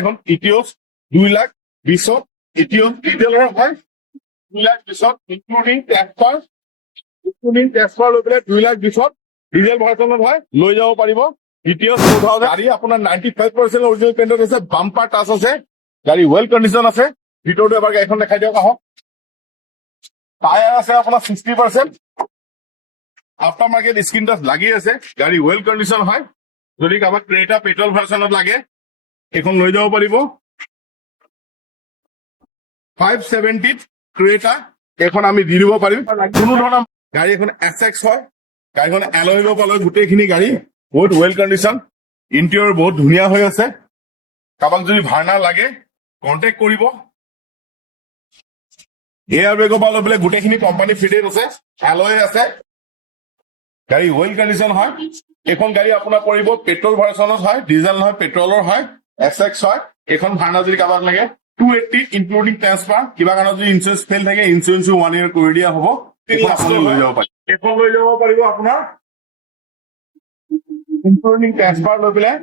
এখন ইটিঅছ 2,20,000 ইটিঅছ ডিজেলৰ হয় 2,20,000 ইনক্লুডিং ট্ৰেন্সফাৰ লৈ পেলাই 2,20,000 ডিজেল ভাৰ্চনত হয় লৈ যাব পাৰিব ইটিঅছ 2000 গাড়ী আপোনাৰ 95% অৰিজিনেল পেইণ্টত আছে বাম্পাৰ টাচ আছে গাড়ী ৱেল কণ্ডিশ্যন আছে ভিতৰটো এবাৰ গাড়ীখন দেখাই দিয়ক আহক টায়াৰ আছে আপোনাৰ 60% আফটাৰ মাৰ্কেট স্ক্ৰিন টাচ লাগি আছে গাড়ী ৱেল কণ্ডিশ্যন হয় যদি কাৰোবাক ক্ৰেটা পেট্ৰল ভাৰ্চনত লাগে এখন লৈ যাব পাৰিব 570 ক্ৰেটা এখন আমি দি দিব পাৰিম কোনো ধৰণৰ গাড়ী এখন এছএক্স হয় গাড়ীখন এলয় ল'ব পালে গোটেইখিনি গাড়ী বহুত ৱেল কণ্ডিশ্যন ইণ্টেৰিয়ৰ বহুত ধুনীয়া হৈ আছে কাৰোবাক যদি ভাড়া লাগে কণ্টেক্ট কৰিব এয়াৰ বেগৰ পৰা লৈ পেলাই গোটেইখিনি কোম্পানী ফিটেড আছে এলয় আছে গাড়ী ৱেল কণ্ডিশ্যন হয় এখন গাড়ী আপোনাৰ পৰিব পেট্ৰল ভাৰ্চনত হয় ডিজেল নহয় পেট্ৰলৰ হয় এছএক্স হয় এখন ভাড়া যদি কাৰোবাক লাগে 280 ইনক্লুডিং ট্ৰেন্সফাৰ কিবা কাৰণত যদি ইঞ্চুৰেঞ্চ ফেইল থাকে ইঞ্চুৰেঞ্চো 1 year কৰি দিয়া হ'ব লৈ যাব পাৰিব এখন লৈ যাব পাৰিব আপোনাৰ ইনক্লুডিং ট্ৰেন্সফাৰ লৈ পেলাই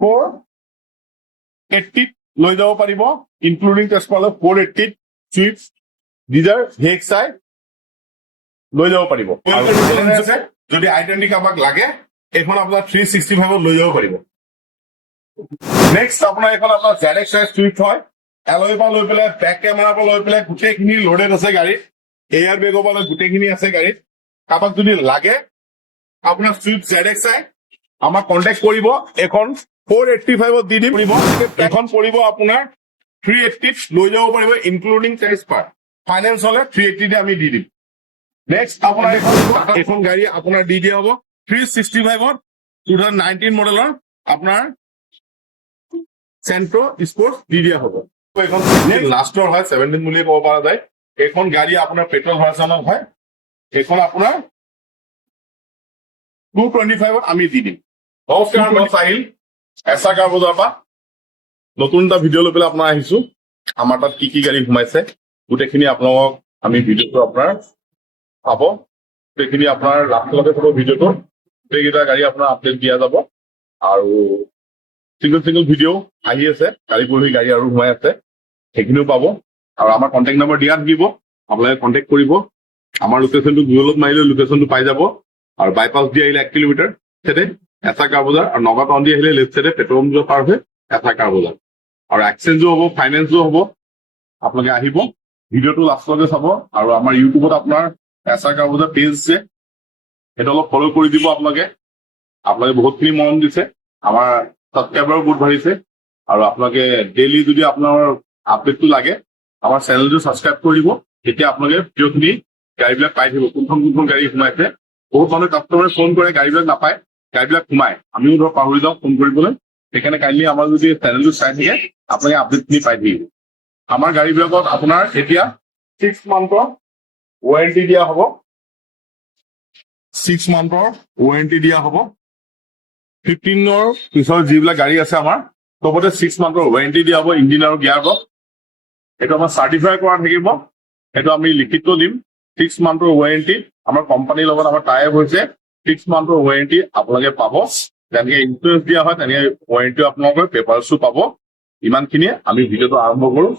480 লৈ যাব পাৰিব ইনক্লুডিং ট্ৰেন্সফাৰ লৈ 480 চুইফট ডিজাৰ ভেক্সাই লৈ যাব পাৰিব যদি আইডেন্টি কাৰোবাক লাগে এখন আপোনাৰ 365 লৈ যাব পাৰিব নেক্সট আপোনাৰ এখন আপোনাৰ ZX চুইফট হয় এলয় পৰা লৈ পেলাই বেক কেমেৰাৰ পৰা লৈ পেলাই গোটেইখিনি লোডেড আছে গাড়ীত এয়াৰ বেগৰ পৰা গোটেইখিনি আছে গাড়ীত কাৰোবাক যদি লাগে আপোনাৰ চুইফট ZX আমাক কণ্টেক্ট কৰিব এখন 485 দি দিম এখন পৰিব আপোনাৰ 380 লৈ যাব পাৰিব ইনক্লুডিং ট্ৰেন্সফাৰ ফাইনেন্স হলে 380 আমি দি দিম নেক্সট আপোনাৰ এখন গাড়ী আপোনাৰ দি দিয়া হ'ব 365 2019 মডেলৰ আপোনাৰ চেন্ট্ৰ স্পৰ্টছ দি দিয়া হ'ব এখন লাষ্টৰ হয় 17 বুলিয়ে ক'ব পৰা যায় এখন গাড়ী আপোনাৰ পেট্ৰল ভাৰ্চনত হয় এখন আপোনাৰ 225 আমি দি দিম নমস্কাৰ মই চাহিল এছা কাৰ বজাৰৰ পৰা নতুন এটা ভিডিঅ' লৈ পেলাই আপোনাৰ আহিছো আমাৰ তাত কি কি গাড়ী সোমাইছে গোটেইখিনি আপোনালোকক আমি ভিডিঅ'টো আপোনাৰ পাব গোটেইখিনি আপোনাৰ লাষ্টলৈকে চাব ভিডিঅ'টো গোটেইকেইটা গাড়ী আপোনাৰ আপডেট দিয়া যাব আৰু সিংগল ভিডিঅ' আহি আছে গাড়ী পঢ়ি গাড়ী আৰু সোমাই আছে সেইখিনিও পাব আৰু আমাৰ কণ্টেক্ট নম্বৰ দিয়া থাকিব আপোনালোকে কণ্টেক্ট কৰিব আমাৰ লোকেশ্যনটো গুগলত মাৰিলে লোকেশ্যনটো পাই যাব আৰু বাইপাছ দি আহিলে 1 কিলোমিটাৰ চেটে এছা কাৰ বজাৰ আৰু নগা টাউন দি আহিলে লেফ্ট চাইডে পেট্ৰল পাম্প পাৰ হৈ এছা কাৰ বজাৰ আৰু এক্সচেঞ্জো হ'ব ফাইনেন্সো হ'ব আপোনালোকে আহিব ভিডিঅ'টো লাষ্টলৈকে চাব আৰু আমাৰ ইউটিউবত আপোনাৰ এছা কাৰ বজাৰ পেজ আছে সেইটো অলপ ফ'ল' কৰি দিব আপোনালোকে বহুতখিনি মৰম দিছে আমাৰ ছাবস্ক্ৰাইবাৰো বহুত বাঢ়িছে আৰু আপোনালোকে ডেইলি যদি আপোনাৰ আপডেটটো লাগে আমাৰ চেনেলটো ছাবস্ক্ৰাইব কৰি দিব তেতিয়া আপোনালোকে ভিডিঅ'খিনি গাড়ীবিলাক পাই থাকিব কোনখন গাড়ী সোমাইছে বহুত মানুহে কাষ্টমাৰে ফোন কৰে গাড়ীবিলাক নাপায় গাড়ীবিলাক সোমায় আমিও ধৰক পাহৰি যাওঁ ফোন কৰিবলৈ সেইকাৰণে কাইণ্ডলি আমাৰ যদি চেনেলটো চাই থাকে আপোনালোকে আপডেটখিনি পাই থাকিব আমাৰ গাড়ীবিলাকত আপোনাৰ এতিয়া 6 মান্থৰ ৱাৰেণ্টি দিয়া হ'ব 6 মান্থৰ ৱাৰেণ্টি দিয়া হ'ব 15ৰ পিছৰ যিবিলাক গাড়ী আছে আমাৰ চবতে 6 মান্থৰ ৱাৰেণ্টি দিয়া হ'ব ইঞ্জিন আৰু গিয়াৰ বক্স এইটো আমাৰ চাৰ্টিফাই কৰা থাকিব এইটো আমি লিখিত দিম 6 মান্থৰ ৱাৰেণ্টি আমাৰ কোম্পানীৰ লগত আমাৰ টাই হৈছে 6 মান্থৰ ৱাৰেণ্টি আপোনালোকে পাব যেনেকৈ ইঞ্চুৰেঞ্চ দিয়া হয় তেনেকৈ ৱাৰেণ্টি আপোনালোকৰ পেপাৰছো পাব ইমানখিনিয়ে আমি ভিডিঅ'টো আৰম্ভ কৰোঁ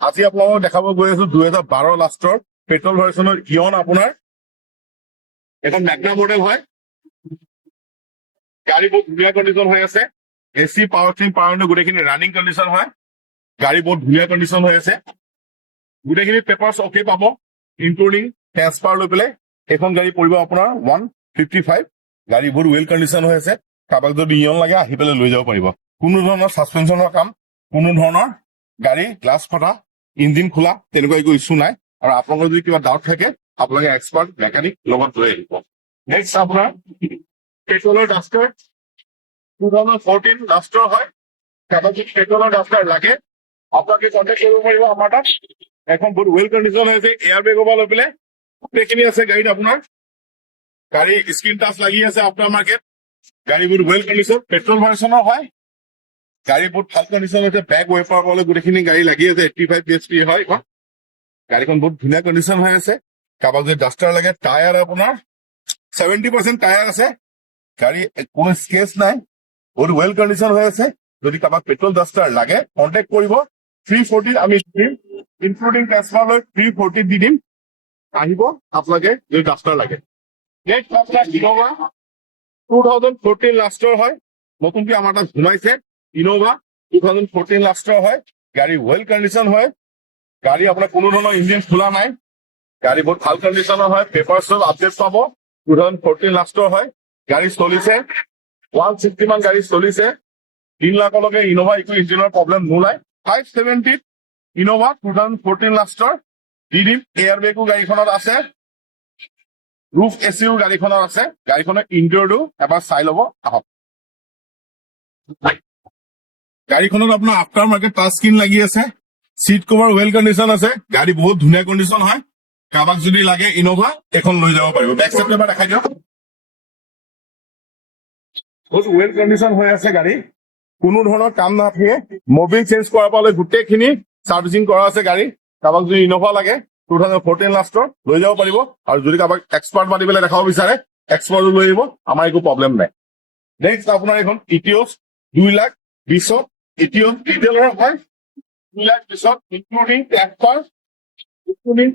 আজি আপোনালোকক দেখাব গৈ আছো 2012 লাষ্টৰ পেট্ৰল ভাৰ্চনৰ ইয়ন আপোনাৰ এখন মেগনা মডেল হয় গাড়ী বহুত ধুনীয়া কণ্ডিশ্যন হৈ আছে AC power sting power window গোটেইখিনি ৰানিং কণ্ডিশ্যন হয় গাড়ী বহুত ধুনীয়া কণ্ডিশ্যন হৈ আছে গোটেইখিনি পেপাৰ্ছ অ'কে পাব ইনক্লুডিং ট্ৰেন্সফাৰ লৈ পেলাই এখন গাড়ী পৰিব আপোনাৰ 155 গাড়ী বহুত ৱেল কণ্ডিশ্যন হৈ আছে কাৰোবাক যদি ইয়ন লাগে আহি পেলাই লৈ যাব পাৰিব কোনো ধৰণৰ ছাছপেনশ্যনৰ কাম কোনো ধৰণৰ গাড়ী গ্লাছ ফটা ইঞ্জিন খোলা তেনেকুৱা একো ইছ্যু নাই আৰু আপোনালোকৰ যদি কিবা ডাউট থাকে আপোনালোকে এক্সপাৰ্ট মেকানিক লগত লৈ আহিব নেক্সট আপোনাৰ পেট্ৰলৰ ডাষ্টাৰ 2014 ডাষ্টাৰ হয় কাৰোবাক যদি পেট্ৰলৰ ডাষ্টাৰ লাগে আপোনালোকে কণ্টেক্ট কৰিব পাৰিব আমাৰ তাত এখন বহুত ৱেল কণ্ডিশ্যন হৈছে এয়াৰ বেগৰ পৰা লৈ পেলাই গোটেইখিনি আছে গাড়ীত আপোনাৰ গাড়ী স্ক্ৰিন টাচ লাগি আছে আফটাৰ মাৰ্কেট গাড়ী বহুত ৱেল কণ্ডিশ্যন পেট্ৰল ভাৰ্চনৰ হয় গাড়ী বহুত ভাল কণ্ডিশ্যন হৈছে বেক ৱেপাৰ পৰা গোটেইখিনি গাড়ী লাগি আছে 85 bhp হয় এইখন গাড়ীখন বহুত ধুনীয়া কণ্ডিশ্যন হৈ আছে কাৰোবাক যদি ডাষ্টাৰ লাগে টায়াৰ আপোনাৰ 70% টায়াৰ আছে গাড়ী কোনো স্কেচ নাই বহুত ৱেল কণ্ডিশ্যন হৈ আছে। যদি কাৰোবাক পেট্ৰল ডাষ্টাৰ লাগে কণ্টেক্ট কৰিব। 340 আমি দিম, ইনক্লুডিং ট্ৰান্সফাৰ লৈ 340 দি দিম। আহিব আপোনালোকে যদি ডাষ্টাৰ লাগে। নেক্সট আপোনাৰ ইনোভা 2014 লাষ্টৰ হয়, নতুনকৈ আমাৰ তাত সোমাইছে ইনোভা 2014 লাষ্টৰ হয়। গাড়ী ৱেল কণ্ডিশ্যন হয়, গাড়ী আপোনাৰ কোনো ধৰণৰ ইঞ্জিন খোলা নাই, গাড়ী বহুত ভাল কণ্ডিশ্যনৰ হয়, পেপাৰ চব আপডেট পাব। 2014 লাষ্টৰ হয়, গাড়ী চলিছে 160 মান গাড়ী চলিছে। 3 লাখলৈকে ইনোভা একো ইঞ্জিনৰ প্ৰব্লেম নোলায়। 570 ইনোভা 2014 লাষ্টৰ দি দিম। এয়াৰ বেগো গাড়ীখনত আছে, ৰুফ এচিও গাড়ীখনত আছে। গাড়ীখনৰ ইণ্টেৰিয়ৰটো এবাৰ চাই ল'ব আহক। গাড়ীখনত আপোনাৰ আফটাৰ মাৰ্কেট টাচ স্ক্ৰীন লাগি আছে, চিট কভাৰ ৱেল কণ্ডিশ্যন আছে, গাড়ী বহুত ধুনীয়া কণ্ডিশ্যন হয়। কাৰোবাক যদি লাগে ইনোভা এখন লৈ যাব পাৰিব। বেক চাইড এবাৰ দেখাই দিয়ক। বহুত ৱেল কণ্ডিশ্যন হৈ আছে গাড়ী, কোনো ধৰণৰ কাম নাথাকে। মবিল চেঞ্জ কৰাৰ পৰা লৈ গোটেইখিনি চাৰ্ভিচিং কৰা আছে গাড়ী। কাৰোবাক যদি ইনোভা লাগে 2014 লাষ্টৰ লৈ যাব পাৰিব। আৰু যদি কাৰোবাক এক্সপাৰ্ট মাতি পেলাই দেখাব বিচাৰে এক্সপাৰ্টো লৈ আহিব, আমাৰ একো প্ৰব্লেম নাই। নেক্সট আপোনাৰ এখন ইটিঅছ 2,20,000 ইটিঅছ ডিজেলৰ হয়, 2,20,000 ইনক্লুডিং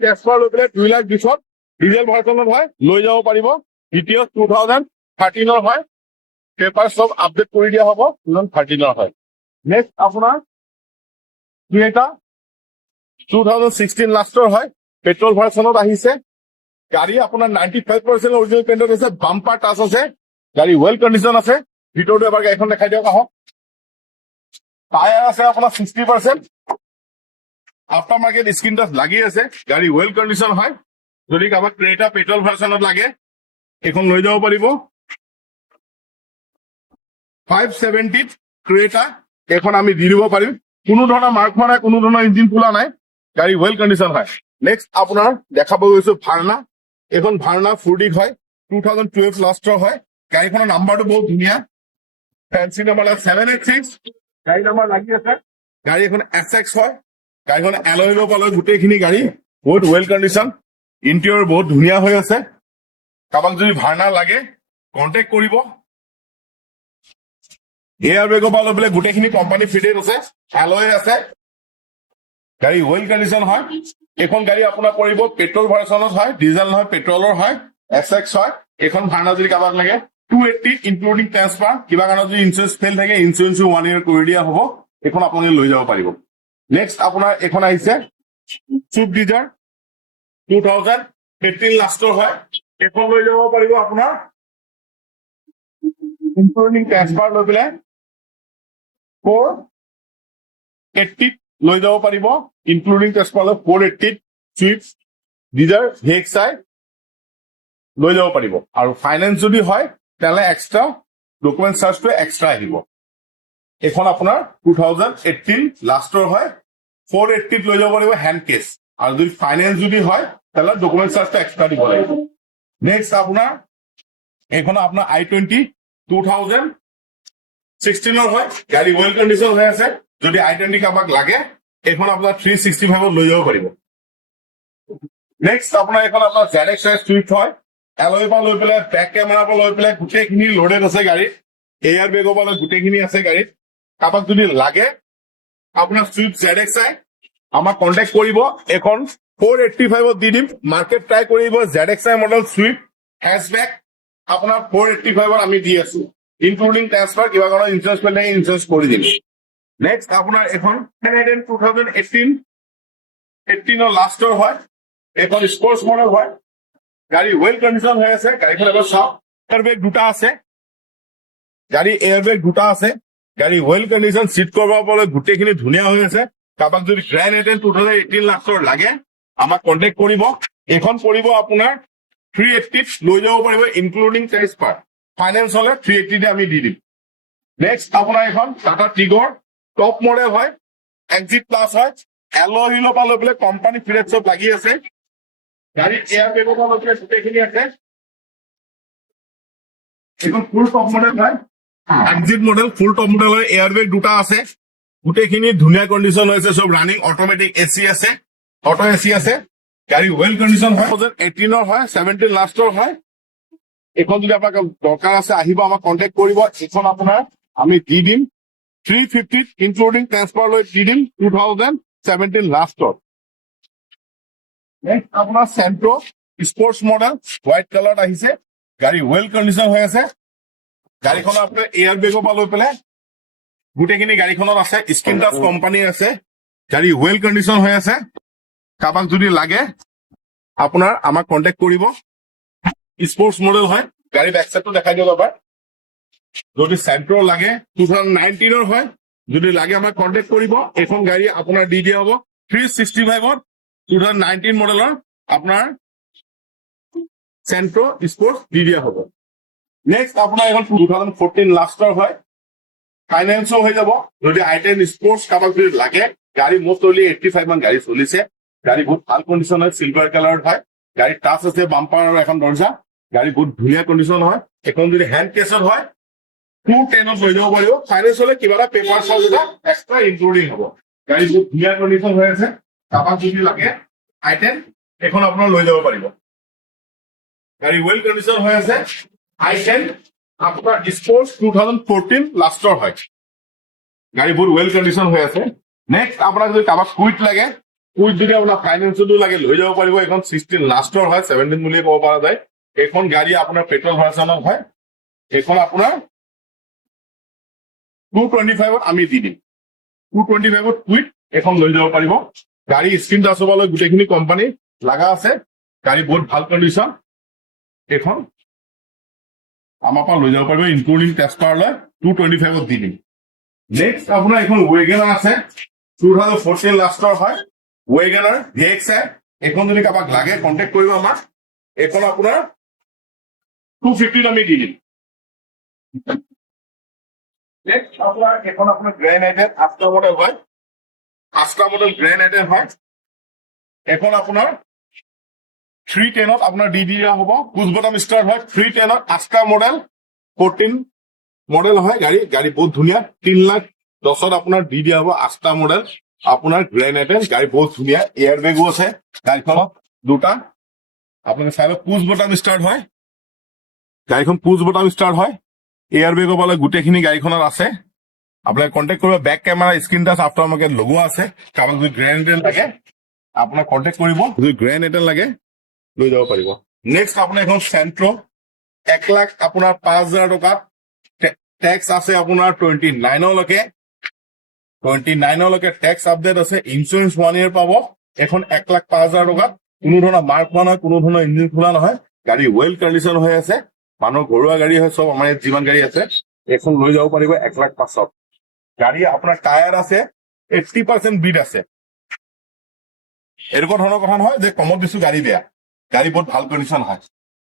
ট্ৰেন্সফাৰ লৈ পেলাই 2,20,000 ডিজেল ভাৰ্চনত হয়, লৈ যাব পাৰিব। ইটিঅছ 2013 হয়, পেপাৰ চব আপডেট কৰি দিয়া হ'ব, 2013 হয়। নেক্সট আপোনাৰ ক্ৰেটা 2016 লাষ্টৰ হয়, পেট্ৰল ভাৰ্চনত আহিছে। গাড়ী আপোনাৰ 95% অৰিজিনেল পেইণ্টত আছে, বাম্পাৰ টাচ আছে, গাড়ী ৱেল কণ্ডিশ্যন আছে। ভিতৰটো এবাৰ গাড়ীখন দেখাই দিয়ক আহক। টায়াৰ আছে আপোনাৰ 60%, আফটাৰ মাৰ্কেট স্ক্ৰীন টাচ লাগি আছে, গাড়ী ৱেল কণ্ডিশ্যন হয়। যদি কাৰোবাক ক্ৰেটা পেট্ৰল ভাৰ্চনত লাগে এইখন লৈ যাব পাৰিব। 570 ক্ৰেটা এখন আমি দি দিব পাৰিম, কোনো ধৰণৰ মাৰ্ক হোৱা নাই, কোনো ধৰণৰ ইঞ্জিন খোলা নাই, গাড়ী ৱেল কণ্ডিশ্যন হয়। নেক্সট আপোনাৰ দেখাব গৈছো ভাৰ্না। এখন ভাৰ্না ফুৰ্ডিক হয়, 2012 লাষ্টৰ হয়। গাড়ীখনৰ নাম্বাৰটো বহুত ধুনীয়া, ফেঞ্চি নাম্বাৰ 786, গাড়ী নাম্বাৰ লাগি আছে। গাড়ী এখন SX হয়, গাড়ীখন এলয়ৰ পৰা লৈ গোটেইখিনি গাড়ী বহুত ৱেল কণ্ডিশ্যন, ইণ্টেৰিয়ৰ বহুত ধুনীয়া হৈ আছে। কাৰোবাক যদি ভাৰ্না লাগে কণ্টেক্ট কৰিব। এয়াৰ বেগৰ পৰা লৈ পেলাই গোটেইখিনি কোম্পানী ফিটেড আছে, এলয় আছে, গাড়ী ৱেল কণ্ডিশ্যন হয়। এইখন গাড়ী আপোনাৰ পৰিব পেট্ৰল ভাৰ্চনত হয়, ডিজেল নহয় পেট্ৰলৰ হয়, SX হয়। এইখন ভাৰ্না যদি কাৰোবাক লাগে 280 ইনক্লুডিং ট্ৰান্সফাৰ, কিবা কাৰণত যদি ইঞ্চুৰেঞ্চ ফেইল থাকে ইঞ্চুৰেঞ্চো 1 year কৰি দিয়া হ'ব, এইখন আপুনি লৈ যাব পাৰিব। নেক্সট আপোনাৰ এইখন আহিছে চুইফ্ট ডিজাৰ 2015 লাষ্টৰ হয়, এইখন লৈ যাব পাৰিব আপোনাৰ ইনক্লুডিং ট্ৰান্সফাৰ লৈ পেলাই 480 লৈ যাব পাৰিব, ইনক্লুডিং ট্ৰান্সফাৰ লৈ 480 চুইফ্ট ডিজাৰ VXI লৈ যাব পাৰিব। আৰু ফাইনেন্স যদি হয় তেতিয়াহ'লে এক্সট্ৰা ডকুমেণ্ট চাৰ্জটো এক্সট্ৰা আহিব। এইখন আপোনাৰ 2018 লাষ্টৰ হয়, 480 লৈ যাব পাৰিব হেণ্ড কেছ। আৰু যদি ফাইনেন্স যদি হয় তেতিয়াহ'লে ডকুমেণ্ট চাৰ্জটো এক্সট্ৰা দিব লাগিব। নেক্সট আপোনাৰ এইখন আপোনাৰ I20 2016 হয়, গাড়ী ৱেল কণ্ডিশ্যন হৈ আছে। যদি I20 কাৰোবাক লাগে এইখন আপোনাৰ 365 লৈ যাব পাৰিব। নেক্সট আপোনাৰ এইখন আপোনাৰ ZXI চুইফ্ট হয়, এলয়ৰ পৰা লৈ পেলাই বেক কেমেৰাৰ পৰা লৈ পেলাই গোটেইখিনি লোডেড আছে গাড়ীত, এয়াৰ বেগৰ পৰা লৈ গোটেইখিনি আছে গাড়ীত। কাৰোবাক যদি লাগে আপোনাৰ চুইফ্ট ZXI আমাক কণ্টেক্ট কৰিব। এখন 485 দি দিম, মাৰ্কেট ট্ৰাই কৰিব। ZXI মডেল চুইফ্ট হেচবেক আপোনাৰ 485 আমি দি আছো, ইনক্লুডিং ট্ৰান্সফাৰ, কিবা কাৰণত ইঞ্চুৰেঞ্চ ফেইল থাকে ইঞ্চুৰেঞ্চ কৰি দিম। নেক্সট আপোনাৰ এখন 2018 লাষ্টৰ হয়, এখন স্পৰ্টছ মডেল হয়, গাড়ী ৱেল কণ্ডিশ্যন হৈ আছে। গাড়ীখন এবাৰ চাওক, এয়াৰবেগ দুটা আছে, গাড়ী এয়াৰবেগ দুটা আছে, গাড়ী ৱেল কণ্ডিশ্যন, চিট কভাৰৰ পৰা গোটেইখিনি ধুনীয়া হৈ আছে। কাৰোবাক যদি গ্ৰেণ্ড আইটেন 2018 লাষ্টৰ লাগে আমাক কণ্টেক্ট কৰিব। এইখন পৰিব আপোনাৰ 380 লৈ যাব পাৰিব, ইনক্লুডিং ট্ৰান্সফাৰ। ফাইনেন্স হলে 380 আমি দি দিম। নেক্সট আপোনাৰ এখন টাটা টিগৰ টপ মডেল হয়, এক্সিট প্লাছ হয়, এলয় হুইলৰ পৰা লৈ পেলাই কোম্পানী ফিটেড চব লাগি আছে। গাড়ীত এয়াৰ বেগৰ পৰা লৈ পেলাই গোটেইখিনি আছে। এখন ফুল টপ মডেল হয়, exit model full top model হয়, এয়াৰ বেগ দুটা আছে, গোটেইখিনি ধুনীয়া কণ্ডিশ্যন হৈছে, চব ৰানিং, অট'মেটিক AC আছে, অটো AC আছে। গাড়ী ৱেল কণ্ডিশ্যন হয়, 2018 হয়, 17 লাষ্টৰ হয়। এইখন যদি আপোনাক দৰকাৰ আছে আহিব, আমাক কণ্টেক্ট কৰিব। এইখন আপোনাৰ আমি দি দিম 350 ইনক্লুডিং ট্ৰান্সফাৰ লৈ দি দিম 2017 লাষ্টত। নেক্সট আপোনাৰ চেন্ট্ৰ স্পৰ্টছ মডেল হোৱাইট কালাৰত আহিছে, গাড়ী ৱেল কণ্ডিশ্যন হৈ আছে। গাড়ীখনৰ আপোনাৰ এয়াৰ বেগৰ পৰা লৈ পেলাই গোটেইখিনি গাড়ীখনত আছে, স্ক্ৰিন টাচ কোম্পানীৰ আছে, গাড়ী ৱেল কণ্ডিশ্যন হৈ আছে। কাৰোবাক যদি লাগে আপোনাৰ আমাক কণ্টেক্ট কৰিব। স্পৰ্টছ মডেল হয়, গাড়ী বেক চাইডটো দেখাই দিয়ক এবাৰ। যদি চেন্ট্ৰ লাগে 2019 হয়, যদি লাগে আমাক কণ্টেক্ট কৰিব। এইখন গাড়ী আপোনাৰ দি দিয়া হ'ব 365ত 2019 মডেলৰ আপোনাৰ চেন্ট্ৰ স্পৰ্টছ দি দিয়া হ'ব। নেক্সট আপোনাৰ এখন 2014 লাষ্টৰ হয়, ফাইনেন্সো হৈ যাব। যদি i10 স্পৰ্টছ কাৰোবাক যদি লাগে, গাড়ী মোষ্ট অনলি 85 মান গাড়ী চলিছে। গাড়ী বহুত ভাল কণ্ডিশ্যন হয়, চিলভাৰ কালাৰত হয়। গাড়ী টাচ আছে, বাম্পাৰ আৰু এখন দৰ্জা। গাড়ী বহুত ধুনীয়া কণ্ডিশ্যন হয়। এখন যদি হেণ্ড কেছত হয় 210ত লৈ যাব পাৰিব। ফাইনেন্স হলে কিবা এটা পেপাৰ চাৰ্জ এটা এক্সট্ৰা ইনক্লুডিং হ'ব। গাড়ী বহুত ধুনীয়া কণ্ডিশ্যন হৈ আছে। কাৰোবাক যদি লাগে i10 এখন আপোনাৰ লৈ যাব পাৰিব। গাড়ী ৱেল কণ্ডিশ্যন হৈ আছে। i10 আপোনাৰ স্পৰ্টছ 2014 লাষ্টৰ হয়, গাড়ী বহুত ৱেল কণ্ডিশ্যন হৈ আছে। নেক্সট আপোনাক যদি কাৰোবাক কুইট লাগে, কুইট যদি আপোনাৰ ফাইনেন্সতো লাগে লৈ যাব পাৰিব। এখন 16 লাষ্টৰ হয়, 17 বুলিয়ে ক'ব পৰা যায়। এইখন গাড়ী আপোনাৰ পেট্ৰল ভাৰ্চনত হয়। এইখন আপোনাৰ 225ত আমি দি দিম। 225ত কুইট এখন লৈ যাব পাৰিব। গাড়ী স্ক্ৰিন টাচ হ'বলৈ গোটেইখিনি কোম্পানী লগা আছে। গাড়ী বহুত ভাল কণ্ডিশ্যন। এইখন আমাৰ পৰা লৈ যাব পাৰিব, ইনক্লুডিং টেষ্টাৰ লৈ 225ত দি দিম। নেক্সট আপোনাৰ এখন ৱেগেনাৰ আছে, 2014 লাষ্টৰ হয়, ৱেগেনাৰ VXI। এইখন যদি কাৰোবাক লাগে কণ্টেক্ট কৰিব আমাক। এইখন আপোনাৰ 250ত আমি দি দিম। নেক্সট আপোনাৰ এইখন আপোনাৰ গ্ৰেণ্ড আইটেন আস্কা মডেল হয়, আস্কা মডেল গ্ৰেণ্ড আইটেন হয়। এখন আপোনাৰ 310ত আপোনাৰ দি দিয়া হ'ব, পুছ বটম ষ্টাৰ্ট হয়। 310ত আস্কা মডেল 14 মডেল হয়। গাড়ী বহুত ধুনীয়া। 3,10,000 আপোনাৰ দি দিয়া হ'ব আস্কা মডেল আপোনাৰ গ্ৰেণ্ড আইটেন। গাড়ী বহুত ধুনীয়া, এয়াৰ বেগো আছে গাড়ীখনত দুটা। আপোনালোকে চাই লওক, পুছ বটম ষ্টাৰ্ট হয়। গাড়ীখন পুছ বটম ষ্টাৰ্ট হয়, এয়াৰ বেগৰ পালে গোটেইখিনি গাড়ীখনত আছে। আপোনাক কণ্টেক্ট কৰিব। Back camera screen touch after market লগোৱা আছে। কাৰোবাক যদি গ্ৰেণ্ড আইটেন লাগে আপোনাক কণ্টেক্ট কৰিব। যদি গ্ৰেণ্ড আইটেন লাগে লৈ যাব পাৰিব। নেক্সট আপোনাৰ এখন চেন্ট্ৰ 1,05,000 আপোনাৰ 5,000 টকাত। টেক্স আছে আপোনাৰ 29লৈকে। 29লৈকে টেক্স আপডেট আছে। ইঞ্চুৰেঞ্চ 1 year পাব। এখন 1,05,000 টকাত। কোনো ধৰণৰ মাৰ্ক হোৱা নহয়, কোনো ধৰণৰ ইঞ্জিন খোলা নহয়। গাড়ী ৱেল কণ্ডিশ্যন হৈ আছে। মানুহৰ ঘৰুৱা গাড়ী হয় চব, আমাৰ ইয়াত যিমান গাড়ী আছে এইখন লৈ যাব পাৰিব 1,05,000। গাড়ী আপোনাৰ টায়াৰ আছে 80% বিট আছে। এনেকুৱা ধৰণৰ কথা নহয় যে কমত দিছো গাড়ী বেয়া, গাড়ী বহুত ভাল কণ্ডিশ্যন হয়।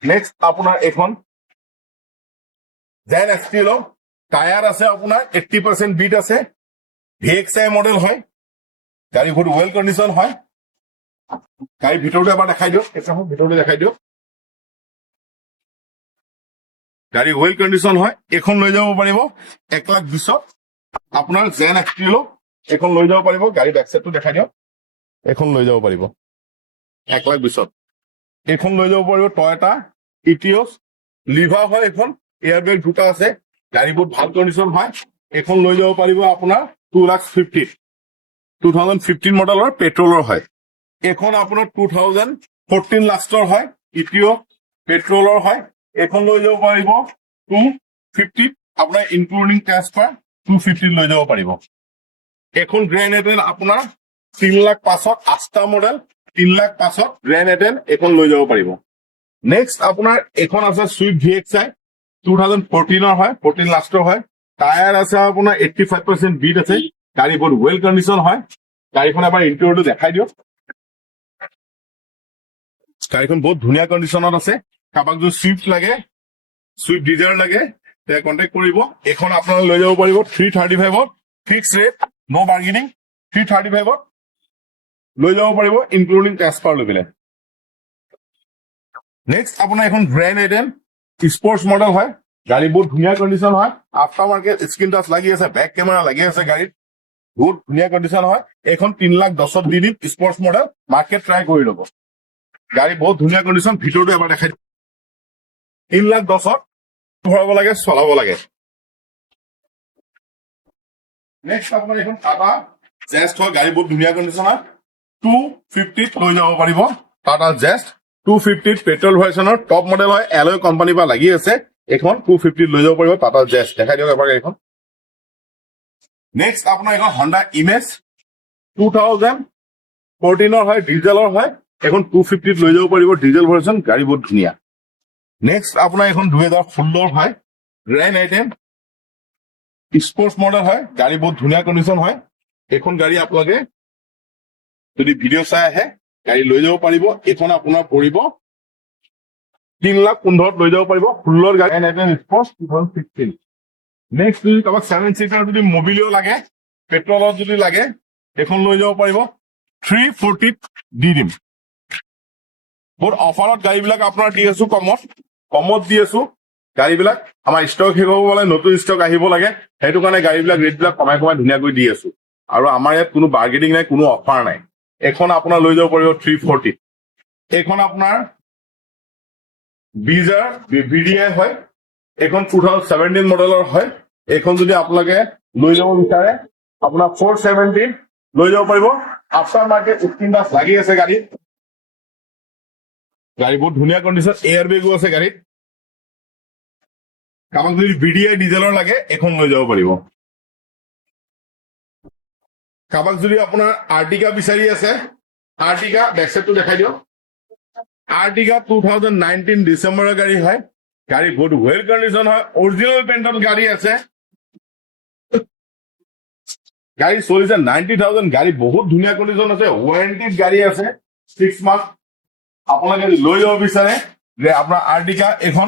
নেক্সট আপোনাৰ এইখন জেন XTL টায়াৰ আছে আপোনাৰ 80% বিট আছে। VXI মডেল হয়, গাড়ী বহুত ৱেল কণ্ডিশ্যন হয়। গাড়ী ভিতৰটো এবাৰ দেখাই দিয়ক, ভিতৰটো দেখাই দিয়ক। গাড়ী ৱেল কণ্ডিশ্যন হয়। এইখন লৈ যাব পাৰিব 1,20,000 আপোনাৰ জেন XTL এইখন লৈ যাব পাৰিব। গাড়ী বেক চাইডটো দেখাই দিয়ক। এইখন লৈ যাব পাৰিব 1,20,000। এইখন লৈ যাব পাৰিব টয়টা ইটিঅছ লিভা হয়। এইখন এয়াৰ বেগ দুটা আছে। গাড়ী বহুত ভাল কণ্ডিশ্যন হয়। এইখন লৈ যাব পাৰিব আপোনাৰ 2,50,000 2015 মডেলৰ পেট্ৰলৰ হয়। এইখন আপোনাৰ 2014 লাষ্টৰ হয়, ইটিঅ' পেট্ৰলৰ হয়। এইখন লৈ যাব পাৰিব 250 আপোনাৰ ইনক্লুডিং ট্ৰান্সফাৰ 250 লৈ যাব পাৰিব। এখন গ্ৰেণ্ড আইটেন আপোনাৰ 3,05,000 আস্তা মডেল 3,05,000 গ্ৰেণ্ড আইটেন এইখন লৈ যাব পাৰিব। নেক্সট আপোনাৰ এইখন আছে চুইফ্ট VXI 2014 হয়, 14 লাষ্টৰ হয়। টায়াৰ আছে আপোনাৰ 85% বিট আছে। গাড়ী বহুত ৱেল কণ্ডিশ্যন হয়। গাড়ীখন এবাৰ ইণ্টেৰিয়ৰটো দেখাই দিয়ক। গাড়ীখন বহুত ধুনীয়া কণ্ডিশ্যনত আছে। কাৰোবাক যদি চুইফ্ট লাগে, চুইফ্ট ডিজায়াৰ লাগে তেতিয়া কণ্টেক্ট কৰিব। এইখন আপোনালোকে লৈ যাব পাৰিব 335ত ফিক্স ৰেট, ন' বাৰ্গেনিং। 335ত লৈ যাব পাৰিব ইনক্লুডিং ট্ৰান্সফাৰ লৈ পেলাই। নেক্সট আপোনাৰ এখন গ্ৰেণ্ড আইটেন স্পৰ্টছ মডেল হয়। গাড়ী বহুত ধুনীয়া কণ্ডিশ্যন হয়। আফটাৰ মাৰ্কেট স্ক্ৰিন টাচ লাগি আছে, বেক কেমেৰা লাগি আছে। গাড়ীত বহুত ধুনীয়া কণ্ডিশ্যন হয়। এইখন 3,10,000 দি দিম স্পৰ্টছ মডেল। মাৰ্কেট ট্ৰাই কৰি ল'ব। গাড়ী বহুত ধুনীয়া কণ্ডিশ্যন। ভিতৰটো এবাৰ দেখাই দিম। 3,10,000 ভৰাব লাগে, চলাব লাগে। নেক্সট আপোনাৰ এখন টাটা জেষ্ট হয়, গাড়ী বহুত ধুনীয়া কণ্ডিশ্যনৰ 250 লৈ যাব পাৰিব। টাটা জেষ্ট 250 পেট্ৰল ভাৰ্চনৰ টপ মডেল হয়, এলয় কোম্পানীৰ পৰা লাগি আছে। এখন 250 লৈ যাব পাৰিব টাটা জেষ্ট। দেখাই দিয়ক এবাৰ গাড়ীখন। নেক্সট আপোনাৰ এখন হণ্ডা ইমেজ 2014 হয়, ডিজেলৰ হয়। এখন 250 লৈ যাব পাৰিব, ডিজেল ভাৰ্চন, গাড়ী বহুত ধুনীয়া। নেক্সট আপোনাৰ এখন 2016 হয়, গ্ৰেণ্ড আইটেম স্পৰ্টছ মডেল হয়, গাড়ী বহুত ধুনীয়া কণ্ডিশ্যন হয়। এইখন গাড়ী আপোনালোকে যদি ভিডিঅ' চাই আহে গাড়ী লৈ যাব পাৰিব। এইখন আপোনাৰ পৰিব 3,15,000 লৈ যাব পাৰিব। 16 গাড়ী স্পৰ্টছ 2016। নেক্সট যদি কাৰোবাক 7 চিটাৰ যদি মবিলিও লাগে, পেট্ৰলত যদি লাগে, এইখন লৈ যাব পাৰিব। 340 দি দিম। বহুত অফাৰত গাড়ীবিলাক আপোনাৰ দি আছো, কমত দি আছো। গাড়ীবিলাক আমাৰ ষ্টক শেষ হ'ব লাগে, নতুন ষ্টক আহিব লাগে, সেইটো কাৰণে গাড়ীবিলাক ৰেটবিলাক কমাই ধুনীয়াকৈ দি আছো। আৰু আমাৰ ইয়াত কোনো বাৰ্গেনিং নাই, কোনো অফাৰ নাই। এখন আপোনাৰ লৈ যাব পাৰিব 340। এইখন আপোনাৰ বিজাৰ VDI হয়, এইখন 2017 মডেলৰ হয়। এইখন যদি আপোনালোকে লৈ যাব বিচাৰে আপোনাৰ 470 লৈ যাব পাৰিব। আফটাৰ মাৰ্কেট স্ক্ৰিন টাচ লাগি আছে গাড়ীত। গাড়ী বহুত ধুনীয়া কণ্ডিশ্যন, এয়াৰ বেগো আছে গাড়ীত। কাৰোবাক যদি VDI ডিজেলৰ লাগে এখন লৈ যাব পাৰিব। কাৰোবাক যদি আপোনাৰ আৰ্টিকা বিচাৰি আছে, আৰ্টিকা বেকচাইডটো দেখাই দিয়ক। আৰ্টিকা 2019 ডিচেম্বৰৰ গাড়ী হয়, গাড়ী বহুত ৱেল কণ্ডিশ্যন হয়, অৰিজিনেল পেইণ্টত গাড়ী আছে। গাড়ী চলিছে 90,000, গাড়ী বহুত ধুনীয়া কণ্ডিশ্যন আছে, ৱাৰেণ্টিত গাড়ী আছে 6 মাহ। আপোনালোকে লৈ যাব বিচাৰে যে আপোনাৰ আৰ্টিকা এখন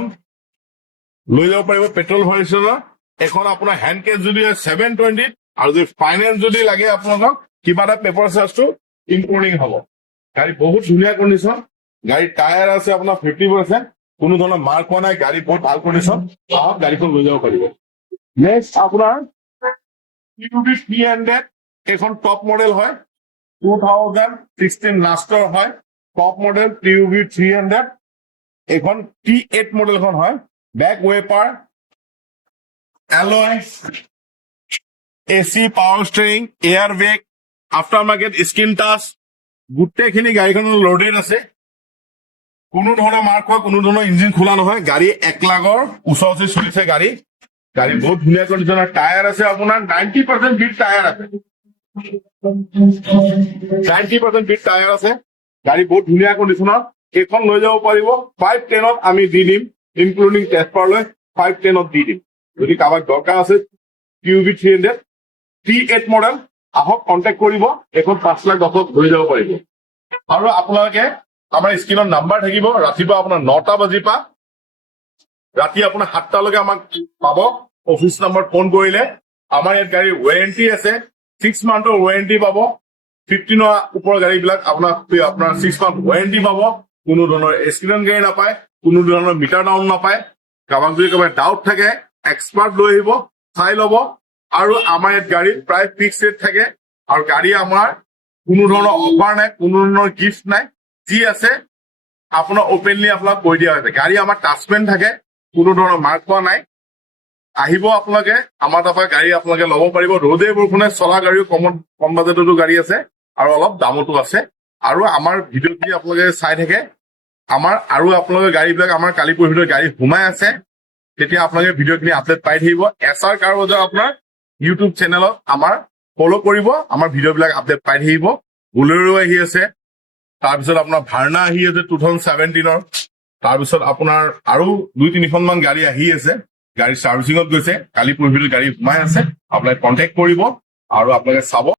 লৈ যাব পাৰিব পেট্ৰল ভাৰ্চনৰ। এখন আপোনাৰ হেণ্ড কেছ যদি হয় 720, আৰু যদি ফাইনেন্স যদি লাগে আপোনালোকক কিবা এটা পেপাৰ চাৰ্জটো ইনক্লুডিং হ'ব। গাড়ী বহুত ধুনীয়া কণ্ডিশ্যন, গাড়ীৰ টায়াৰ আছে আপোনাৰ 50%, কোনো ধৰণৰ মাৰ্ক হোৱা নাই, গাড়ী বহুত ভাল কণ্ডিশ্যন। গাড়ীখন লৈ যাব পাৰিব। নেক্সট আপোনাৰ TUV 300 এখন টপ মডেল হয়, 2016 লাষ্টৰ হয়, টপ মডেল TUV 300। এখন T8 মডেলখন হয়, back wiper, alloy, AC power steering, air bag, after market screen touch, গোটেইখিনি গাড়ীখনৰ লোডেড আছে। কোনো ধৰণৰ মাৰ্ক হয়, কোনো ধৰণৰ ইঞ্জিন খোলা নহয়। গাড়ী 1 লাখৰ ওচৰা-ওচৰি চলিছে গাড়ী। গাড়ী বহুত ধুনীয়া কণ্ডিশ্যনৰ, টায়াৰ আছে আপোনাৰ 90% বিট টায়াৰ আছে। 90% বিট টায়াৰ আছে, গাড়ী বহুত ধুনীয়া কণ্ডিশ্যনৰ। এইখন লৈ যাব পাৰিব 510ত আমি দি দিম, ইনক্লুডিং টেম্পাৰ লৈ 510ত দি দিম। যদি কাৰোবাক দৰকাৰ আছে TUV 300 T8 মডেল, আহক কণ্টেক্ট কৰিব। এইখন 5,10,000 লৈ যাব পাৰিব। আৰু আপোনালোকে আমাৰ স্ক্ৰীনত নাম্বাৰ থাকিব, ৰাতিপুৱা আপোনাৰ 9টা বাজিৰ পৰা ৰাতি আপোনাৰ 7টালৈকে আমাক পাব। অফিচ নম্বৰত ফোন কৰিলে আমাৰ ইয়াত গাড়ীৰ ৱাৰেণ্টি আছে, 6 মান্থৰ ৱাৰেণ্টি পাব। 15ৰ ওপৰৰ গাড়ীবিলাক আপোনাৰ 6 মান্থ ৱাৰেণ্টি পাব। কোনো ধৰণৰ এক্সিডেণ্ট গাড়ী নাপায়, কোনো ধৰণৰ মিটাৰ ডাউন নাপায়। কাৰোবাক যদি কাৰোবাৰ ডাউট থাকে এক্সপাৰ্ট লৈ আহিব, চাই ল'ব। আৰু আমাৰ ইয়াত গাড়ী প্ৰায় ফিক্স ৰেট থাকে, আৰু গাড়ী আমাৰ কোনো ধৰণৰ অফাৰ নাই, কোনো ধৰণৰ গিফ্ট নাই। যি আছে আপোনাৰ অপেনলি আপোনাক কৈ দিয়া হৈছে। গাড়ী আমাৰ টাচমেণ্ট থাকে, কোনো ধৰণৰ মাৰ্ক পোৱা নাই। আহিব আপোনালোকে, আমাৰ তাৰপৰা গাড়ী আপোনালোকে ল'ব পাৰিব। ৰ'দে বৰষুণে চলা গাড়ীও কম বাজেটতো গাড়ী আছে, আৰু অলপ দামতো আছে। আৰু আমাৰ ভিডিঅ' যদি আপোনালোকে চাই থাকে, আৰু আপোনালোকে গাড়ীবিলাক আমাৰ কালি পৰহিলৈ গাড়ী সোমাই আছে, তেতিয়া আপোনালোকে ভিডিঅ'খিনি আপডেট পাই থাকিব। SR কাৰ বজাৰ আপোনাৰ ইউটিউব চেনেলত আমাৰ ফ'ল' কৰিব, আমাৰ ভিডিঅ'বিলাক আপডেট পাই থাকিব। বুলেৰো আহি আছে, তাৰপিছত আপোনাৰ ভাৰ্না আহি আছে 2017ৰ। তাৰপিছত আপোনাৰ আৰু 2-3খনমান গাড়ী আহি আছে, গাড়ী চাৰ্ভিচিঙত গৈছে, কালি পৰহিলৈ গাড়ী সোমাই আছে। আপোনালোকে কণ্টেক্ট কৰিব আৰু আপোনালোকে চাব।